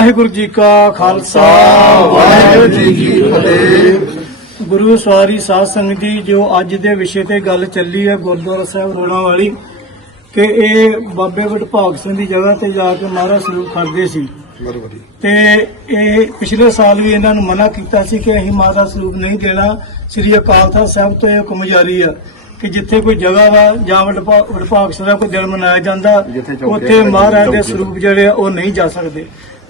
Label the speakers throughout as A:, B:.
A: ਵਾਹਿਗੁਰੂ ਜੀ ਕਾ ਖਾਲਸਾ
B: ਵਾਹਿਗੁਰੂ ਜੀ ਕੀ ਫਤਿਹ।
A: ਗੁਰੂ ਸਵਾਰੀ ਸਾਧ ਸੰਗਤ ਜੀ ਜੋ ਅੱਜ ਦੇ ਵਿਸ਼ੇ ਤੇ ਗੱਲ ਚੱਲੀ ਹੈ ਗੁਰਦੁਆਰਾ ਸਾਹਿਬ ਰੋਣਾ ਵਾਲੀ ਕਿ ਇਹ ਬਾਬੇ ਵਡਭਾਗ ਸਿੰਘ ਦੀ ਜਗ੍ਹਾ ਤੇ ਜਾ ਕੇ ਮਹਾਰਾਜ ਸਰੂਪ ਖੜਦੇ ਸੀ। ਤੇ ਇਹ ਪਿਛਲੇ ਸਾਲ ਵੀ ਇਹਨਾਂ ਨੂੰ ਮਨਾ ਕੀਤਾ ਸੀ ਕਿ ਅਸੀਂ ਮਹਾਰਾਜ ਸਰੂਪ ਨਹੀਂ ਦੇਣਾ। ਸ੍ਰੀ ਅਕਾਲ ਤਖਤ ਸਾਹਿਬ ਤੋਂ ਇਹ ਹੁਕਮ ਜਾਰੀ ਆ ਕਿ ਜਿੱਥੇ ਕੋਈ ਜਗ੍ਹਾ ਵਾ ਜਾਂ ਵਡਭਾਗ ਸਿੰਘ ਦਾ ਕੋਈ ਦਿਨ ਮਨਾਇਆ ਜਾਂਦਾ ਉੱਥੇ ਮਹਾਰਾਜ ਦੇ ਸਰੂਪ ਜਿਹੜੇ ਉਹ ਨਹੀਂ ਜਾ ਸਕਦੇ।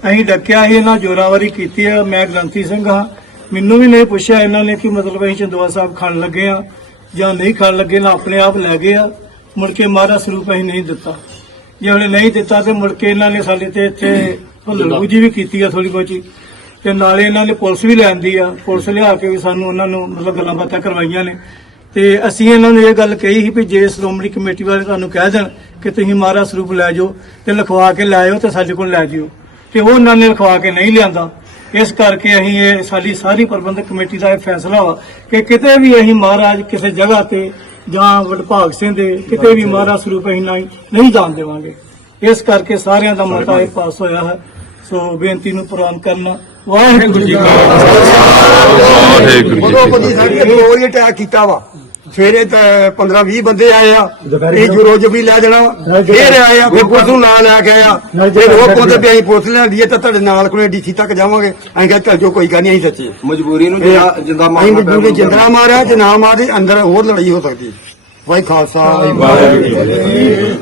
A: ਅਸੀਂ ਡੱਕਿਆ ਸੀ ਇਹਨਾਂ ਜੋਰਾਵਰੀ ਕੀਤੀ ਆ। ਮੈਂ ਗ੍ਰੰਥੀ ਸਿੰਘ ਹਾਂ। ਮੈਨੂੰ ਵੀ ਨਹੀਂ ਪੁੱਛਿਆ ਇਹਨਾਂ ਨੇ ਕਿ ਮਤਲਬ ਅਸੀਂ ਚੰਦੋਆ ਸਾਹਿਬ ਖਾਣ ਲੱਗੇ ਆ ਜਾਂ ਨਹੀਂ ਖਾਣ ਲੱਗੇ ਨਾ ਆਪਣੇ ਆਪ ਲੈ ਗਏ ਆ। ਮੁੜ ਕੇ ਮਹਾਰਾਜ ਸਰੂਪ ਅਸੀਂ ਨਹੀਂ ਦਿੱਤਾ। ਜੇ ਉਹਨੇ ਨਹੀਂ ਦਿੱਤਾ ਤੇ ਮੁੜ ਕੇ ਇਹਨਾਂ ਨੇ ਸਾਡੇ ਤੇ ਇੱਥੇ ਭੁੱਲਬੂਜੀ ਵੀ ਕੀਤੀ ਆ ਥੋੜੀ ਬਹੁਤੀ। ਤੇ ਨਾਲੇ ਇਹਨਾਂ ਨੇ ਪੁਲਿਸ ਵੀ ਲੈਂਦੀ ਆ। ਪੁਲਿਸ ਲਿਆ ਕੇ ਵੀ ਸਾਨੂੰ ਉਹਨਾਂ ਨੂੰ ਮਤਲਬ ਗੱਲਾਂ ਬਾਤਾਂ ਕਰਵਾਈਆਂ ਨੇ। ਤੇ ਅਸੀਂ ਇਹਨਾਂ ਨੂੰ ਇਹ ਗੱਲ ਕਹੀ ਸੀ ਵੀ ਜੇ ਸ਼੍ਰੋਮਣੀ ਕਮੇਟੀ ਵਾਲੇ ਤੁਹਾਨੂੰ ਕਹਿ ਦੇਣ ਕਿ ਤੁਸੀਂ ਮਹਾਰਾਜ ਸਰੂਪ ਲੈ ਜਾਓ ਤੇ ਲਿਖਵਾ ਕੇ ਲੈ ਆਇਓ ਤੇ ਸਾਡੇ ਕੋਲ ਲੈ ਜਿਓ। ਤੇ ਉਹ ਉਹਨਾਂ ਨੇ ਲਿਖਵਾ ਕੇ ਨਹੀਂ ਲਿਆਂਦਾ। ਇਸ ਕਰਕੇ ਅਸੀਂ ਇਹ ਸਾਡੀ ਸਾਰੀ ਪ੍ਰਬੰਧਕ ਕਮੇਟੀ ਦਾ ਇਹ ਫੈਸਲਾ ਵਾ ਕਿ ਕਿਤੇ ਵੀ ਅਸੀਂ ਮਹਾਰਾਜ ਕਿਸੇ ਜਗ੍ਹਾ ਤੇ ਜਾਂ ਵਡਭਾਗ ਸਿੰਘ ਦੇ ਕਿਤੇ ਵੀ ਮਹਾਰਾਜ ਸਰੂਪ ਅਸੀਂ ਨਹੀਂ ਨਹੀਂ ਜਾਣ ਦੇਵਾਂਗੇ। ਇਸ ਕਰਕੇ ਸਾਰਿਆਂ ਦਾ ਮਤਾ ਇਹ ਪਾਸ ਹੋਇਆ ਹੈ। ਸੋ ਬੇਨਤੀ ਨੂੰ ਪ੍ਰਵਾਨ ਕਰਨਾ। ਵਾਹਿਗੁਰੂ ਜੀ ਕਾ
C: ਵਾਹਿਗੁਰੂ ਜੀ ਕੀ
B: ਬੰਦੀ ਸਾਡੇ ਦੋ ਵਾਰੀ ਅਟੈਕ ਕੀਤਾ ਵਾ। ਸਵੇਰੇ ਤਾਂ 15 20 ਬੰਦੇ ਆਏ ਆ ਇਹ ਜੁਰੋ ਜ ਵੀ ਲੈ ਜਾਣਾ। ਫੇਰ ਆਏ ਆ ਫਿਰ ਪੁਲਿਸ ਨੂੰ ਨਾਲ ਲੈ ਕੇ ਆਇਆ ਫਿਰ ਉਹ ਪੁੱਤ ਵੀ ਅਸੀਂ ਪੁਲਿਸ ਲੈਂਦੀ ਹੈ ਤਾਂ ਤੁਹਾਡੇ ਨਾਲ ਕੋਲੇ ਡੀਸੀ ਤੱਕ ਜਾਵਾਂਗੇ। ਅਸੀਂ ਕਿਹਾ ਚੱਲ ਜੋ ਕੋਈ ਗੱਲ ਨਹੀਂ ਅਸੀਂ ਸੱਚੇ
D: ਮਜਬੂਰੀ ਨੂੰ ਜਿੰਦਾ ਜਿੰਦਾ ਮਾਰਨਾ
B: ਮਜਬੂਰੀ ਜਿੰਦਰਾ ਮਾਰਿਆ ਜੇ ਨਾ ਮਾਰੇ ਅੰਦਰ ਹੋਰ ਲੜਾਈ ਹੋ ਸਕਦੀ। ਹੈ ਵਾਹਿ ਖਾਲਸਾ ਵਾਹਿ